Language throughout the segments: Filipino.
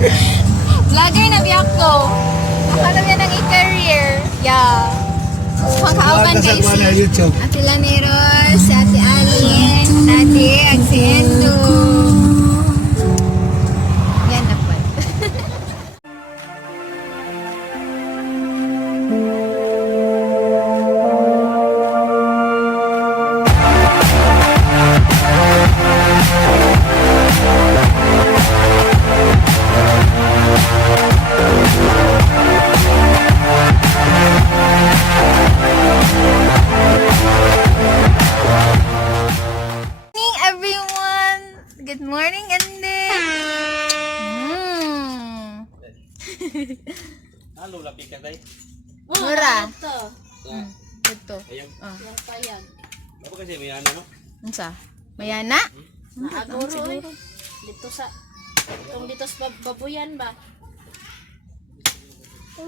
Vlogger na biyak ko. Alam niya ng i-career. Yeah. Kung kauban guys si Ate Laneros, si Ate Anie, Ate ang si Endo. Yan na po. Good morning, Anie. Halo, lapi ka tayo. Mura. Ito. Ayan. Ayan. Apa kasi may ano, no? Unsa? Mayana? Naaguro eh. Dito sa dito sa babuyan ba?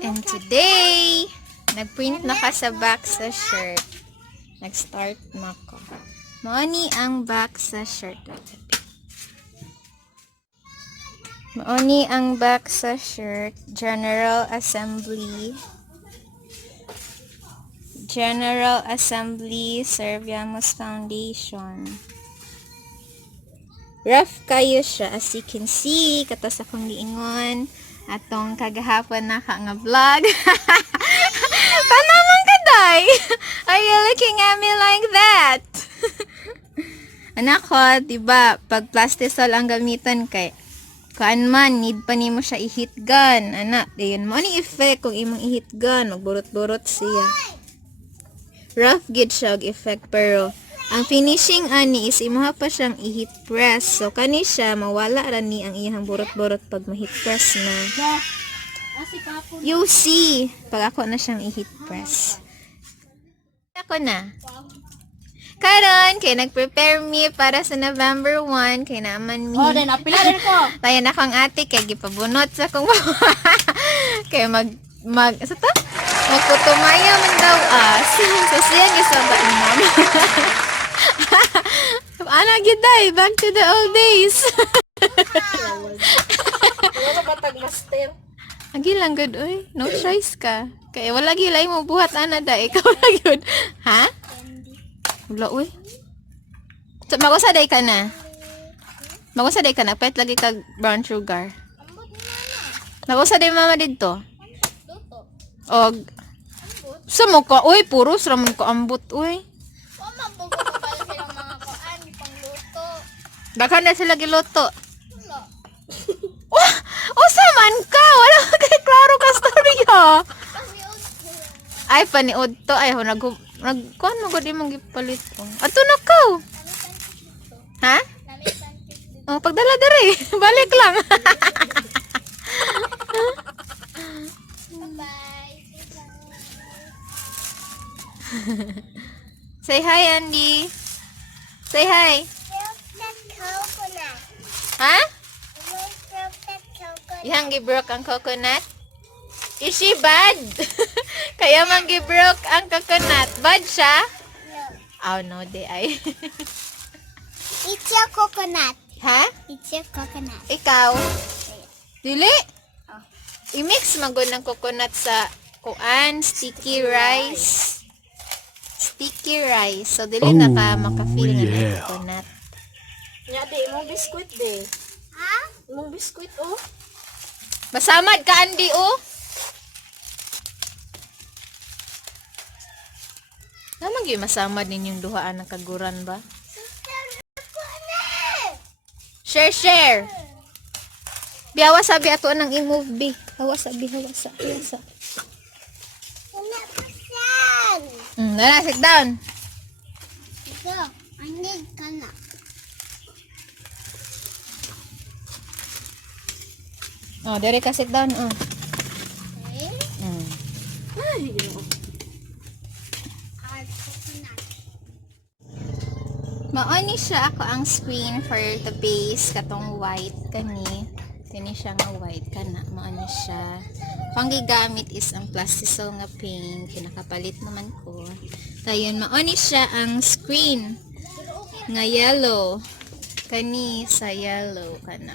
And today, nagprint na ka sa back sa shirt. Nag-start na ko. Mauni ang back sa shirt. Mauni ang back sa shirt. General Assembly. General Assembly Serviamos Foundation. Rough kayo siya as you can see. Katas akong giingon. Atong kagahapon na ka nga vlog. Panamang kaday. Are you looking at me like that? Anak ko, diba, pag plastisol ang gamitan kay kaan man, need pa nimo siya i-hit gun. Anak, yun mo ni effect kung imong i-hit gun. Magburot-burot siya. Rough gid siya og effect pero ang finishing ani is imuha pa siyang i-hit press. So kani siya mawala ra ni ang iyang burot-burot pag ma-hit press na. You see, pag ako na siyang i-hit press. Ako na. Karon kay nag-prepare me para sa November 1 kay naman mi. Oh, then apila din ko. Tayo na kong ate kay gipabunot sa kong kay mag sa to? Magkutumaya man daw as. So siya gisaba ni mama. Ana giday, back to the old days. Wala ba tag master? Agi lang good oy. No choice ka. Kay wala gilay mo buhat ana da ikaw ra gyud. Ha? Wala uy. So, magusaday ka na. Magusaday ka na. Pwede lagi kag brown sugar. Magusaday mama dito. Og sa mo ka, uy, puro sramon ko ambot, uy. Daghan na sila giluto. Oh, saman ka. Wala kay klaro ka storya. Ay, paniod to. Ay, kuhan mo gud imong gipalit. Ato na ka. Ha? Oh, pagdala dere. Balik lang. Say hi, Andy. Say hi. Ha? Yang gi-broke ang coconut? Is she bad? Kaya man gi-broke ang coconut. Bad siya? No. Oh, no, di ay. It's your coconut. Ha? It's your coconut. Ikaw? Dili? I-mix magod ng coconut sa kuan, sticky rice. Sticky rice. So, dili na ka makafeel ng coconut. Nya di imong biskuit de. Ha? Imong biskuit oh. Masamad ka, Andy, oh. Naman yung masamad ninyong duhaan ng kaguran ba? Share. Biyawa sabi ato nang i-move bi. Hawa sabi. Wala pa yan. Dala, sit down. Ito, anig ka na. Oh, dere ka sit down, oh. Okay? Ay, Our coconut. Maoni siya ako ang screen for the base katong white kani. Kani siya nga white kana. Maoni siya. Kung gigamit is ang plastisol nga pink. Kinakapalit naman ko. Dayon maoni siya ang screen nga yellow. Kani sa yellow kana.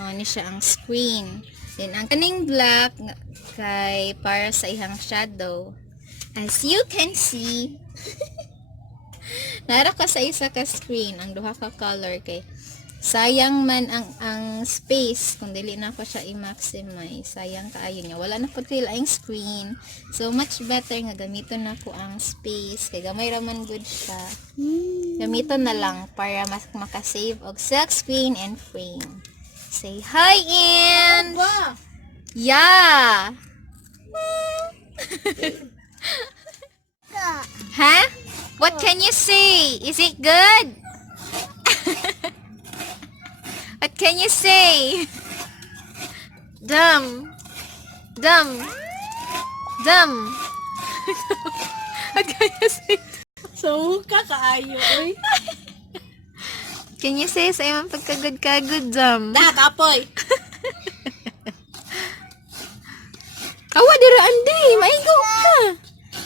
Mao ni siya ang screen. Then ang kaning black kay para sa ihang shadow. As you can see, nara ka sa isa ka screen ang duha ka color kay sayang man ang space kung dili na ko siya i-maximize. Sayang kaayo niya. Wala na pud kay laing screen. So much better nga gamiton nako ang space kay gamay ra man good siya. Gamiton na lang para mas makasave og silk screen and frame. Say hi, and Wow! yeah. Huh? What can you say? Is it good? What can you say? Dumb. Dumb. Dumb. What can you say? So, kaayo, eh. Can you say sa imong pagkagod-kagod, dumb? Da, kapoy! Awa, dira, andi. Maigo ka.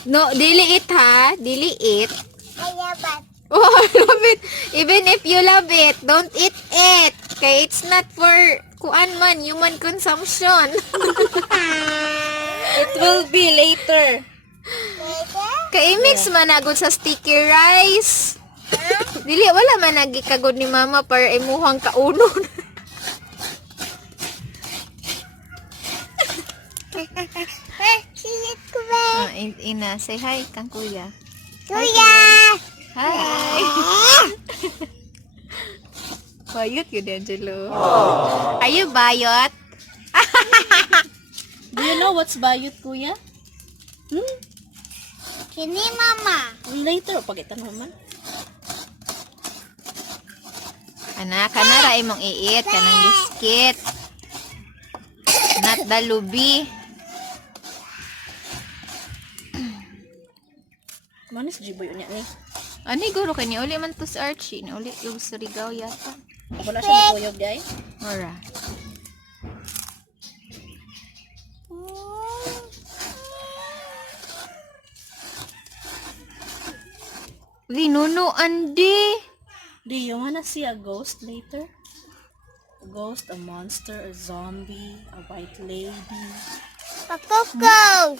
No, dili it, ha? Dili it. Ayabat. Oh, I love it. Even if you love it, don't eat it. Kaya it's not for kuan man, human consumption. It will be later. Kaya mix man agad sa sticky rice. Dili, wala man nagikagod ni mama para imuhang kaunon. Sinit ko ba? Ina, say hi kang kuya. Kuya! Hi. Bayot yun, Angelo. Are you bayot? Do you know what's bayot, kuya? Kini mama. Later, pagitan naman. Anak, kanara imong iit kanang biscuit. Not the lubi. Manis jiboy niya ni. Ani guro kani uli man to sa Archie, ni uli yung Surigao yata. Wala siya nakuyog, guys. Ora. Nuno andi. Do you wanna see a ghost later? A ghost, a monster, a zombie, a white lady. Ako ko.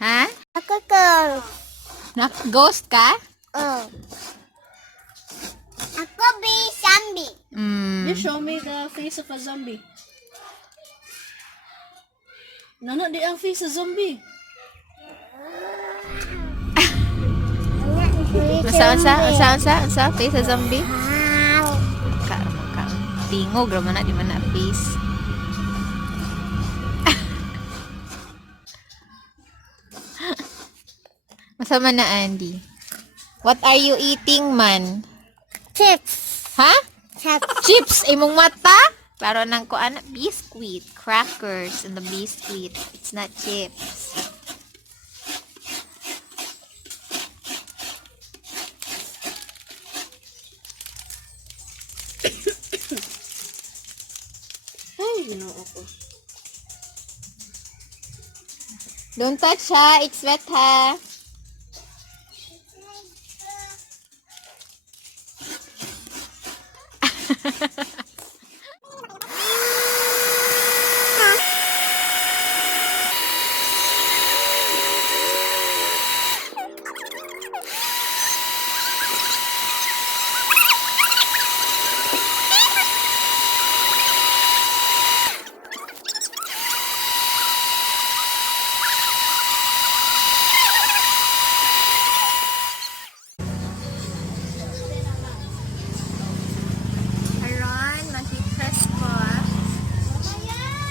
Ha? Ako ko. Nak ghost ka? Oh. Ako be zombie. You show me the face of a zombie. No, di ang face of zombie. Sa face sa zombie? Ka tingog ra man na di man na face. Masama na Andy. What are you eating man? Chips. Ha? Chips. Chips imong mata? Klaro nang kuan biscuit, crackers and the biscuit. It's not chips. Ay, you know ako. Don't touch ha, it's wet ha. Aron, mag-press ko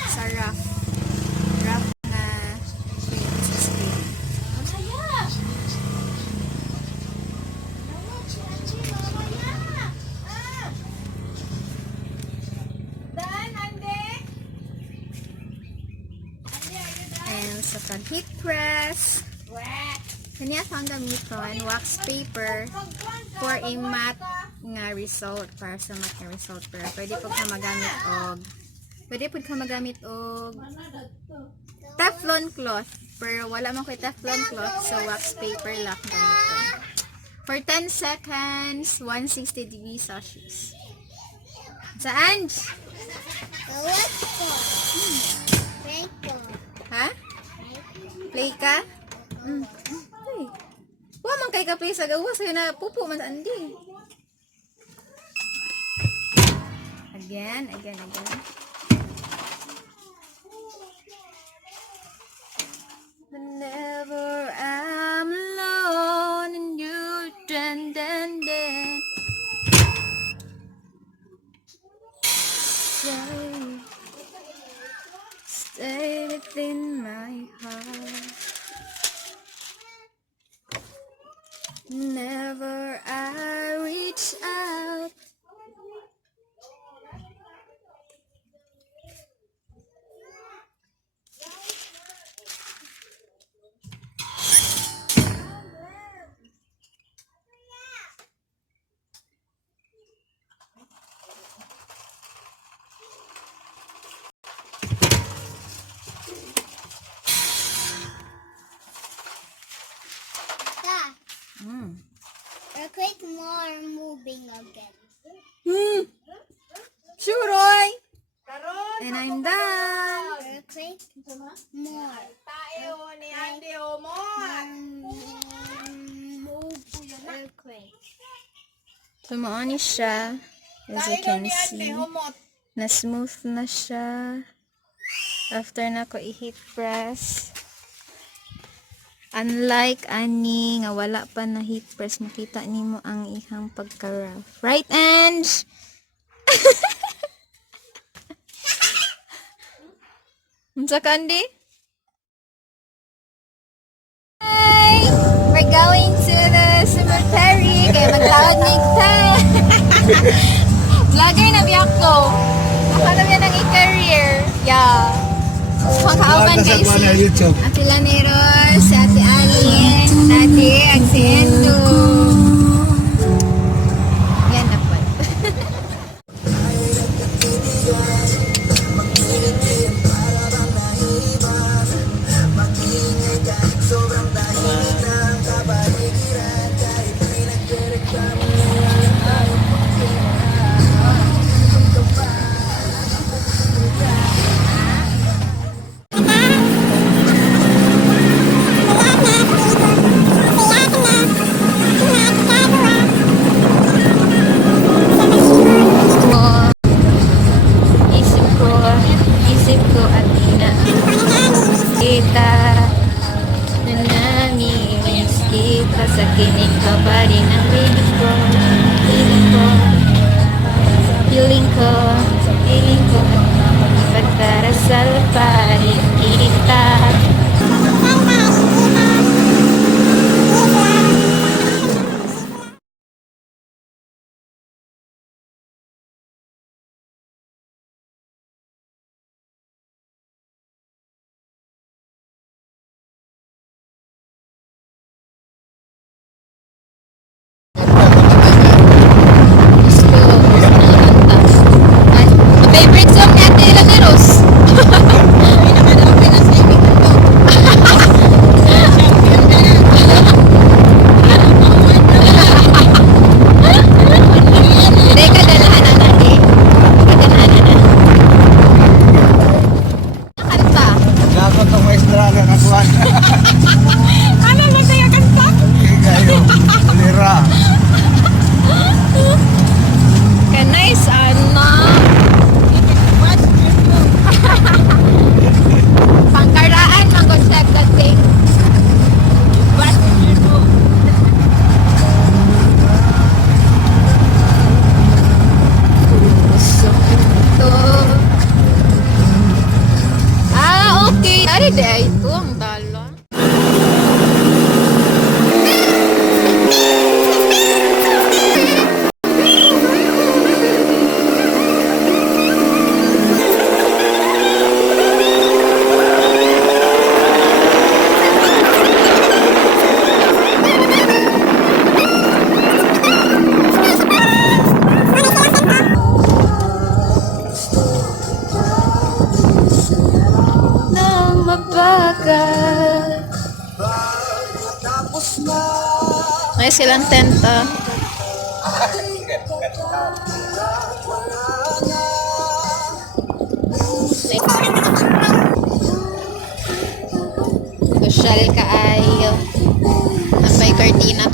sa rough na screen. And sa pag-heat press, kanya ang gamiton wax paper for a matte nga result, para sa matte nga result. Pero pwede po ka magamit og Teflon cloth, pero wala man ko Teflon cloth, so wax paper lang gamiton. For 10 seconds, 160 degrees Celsius. Sa Ange, Let's go. Let's go. Ha? Play ka? Play. Wa man kay ka play sa gawas kay na pupo man sa andi. Again. Whenever I'm alone and you dun. Stay within my heart. Whenever I reach out. Dad, create more moving again. Sure, Roy. And I'm done. Create more. Earthquake. Tumaon siya. As you can see. Na-smooth na siya. After na ko i-heat press. Unlike Anie, nga wala pa na heat press, makita nimo ang ihang pagka-rough. Right, Ange? Unsa ka, Andy? Hi! We're going to the cemetery. Kaya magtawag ng time. Vlogger na biyak ko. Ako na biya ng i-career. Yeah. Pangkaaban guys. Ate Laneros, si Ate Anie, Ate Agsendo. Yan na po. Isip ko at ina kita na nami-miss kita sa kinig ka pa rin ang feeling ko pagdarasal pa rin kita. Favorite song ni Ate Laneros. Hindi ka dalahan na natin. Kanta. Gago tong maestra nga kakuan. Ano na kaya kanta? Kayo, ulira. Kanay sana. Pangkaraan ng concept that thing. Okay. Ari deh itu ang talo. Nang mabagal. May silang tenta. Social kaayo. Napay kortina.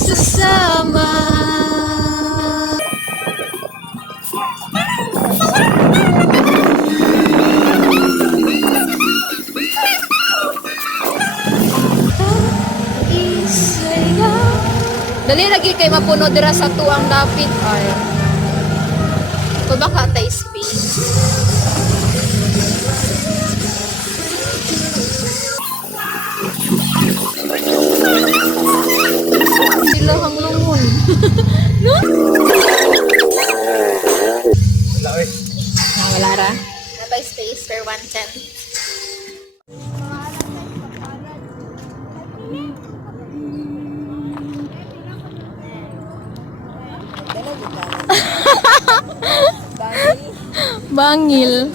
Sesama. Bisaya. Dali lagi kay mapuno dira sa tuang dapit ay. Kung baka tay space. Sila hang lungon. Wala eh. Wala ra. Nabay space for 110. Bangil.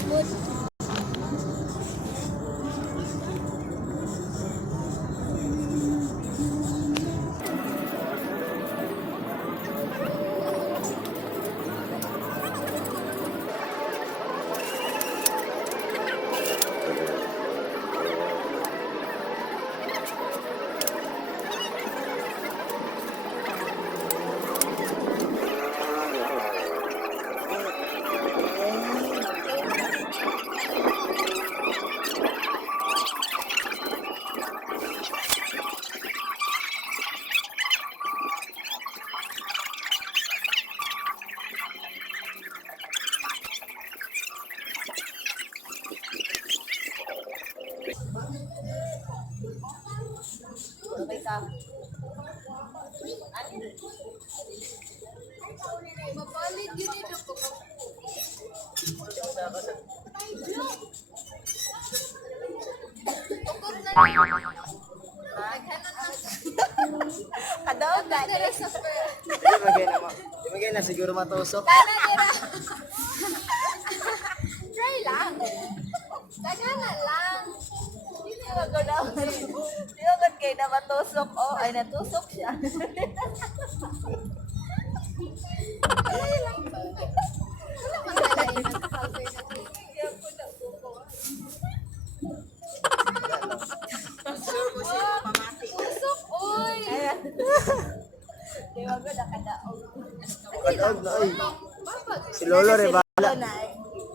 Di magay na siguro matusok. Try lang. Tagana lang. Hindi mo ko daw. Hindi mo ko kayo na matusok. Oh, ay natusok siya. Ay lang. Wala man talaga. Tusok, oy. Di ba ko nakadaog. Kadaog na ay. Si Lolo re bala.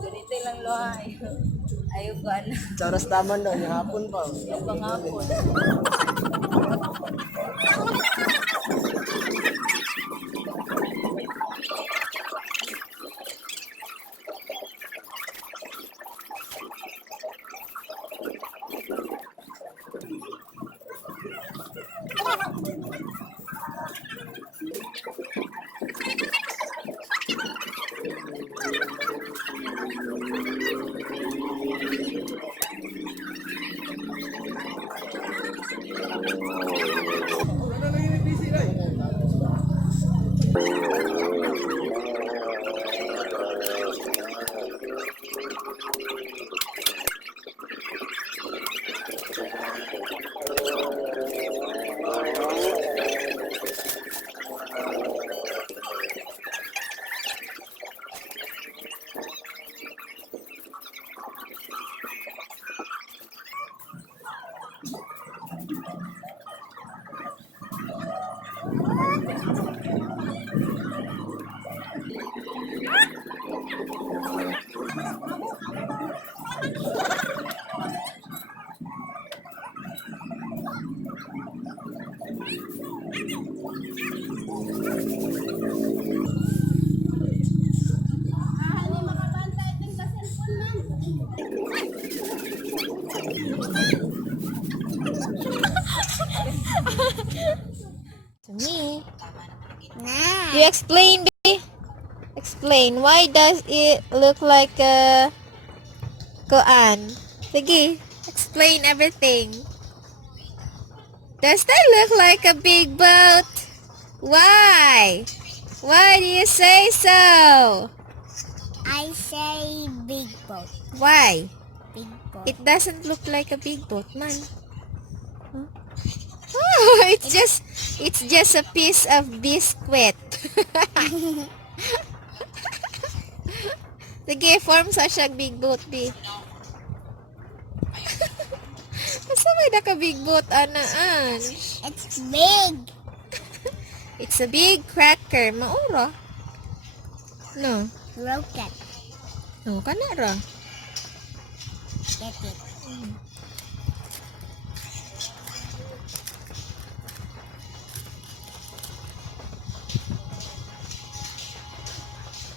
Ganito lang lo ayaw ko ano. Sa oras taman daw, yung hapon pa. Yung pangapon. To me. You explain, B. Explain. Why does it look like a koan? Sige, explain everything. Does that look like a big boat? Why? Why do you say so? I say big boat. Why? Big boat. It doesn't look like a big boat, man. Huh? Oh, it's just a piece of biscuit. Sige, form sa siya big boat, B. Asa may naka big boat, anaan? It's big. It's a big cracker. Maura. No. Rocket. No, kana ra. Get it.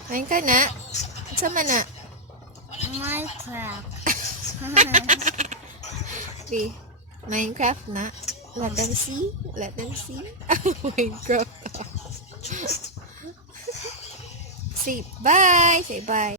Kain ka na. Sama na. Minecraft. B. Minecraft na. Let them see. Let them see. Minecraft. Say bye. Say bye.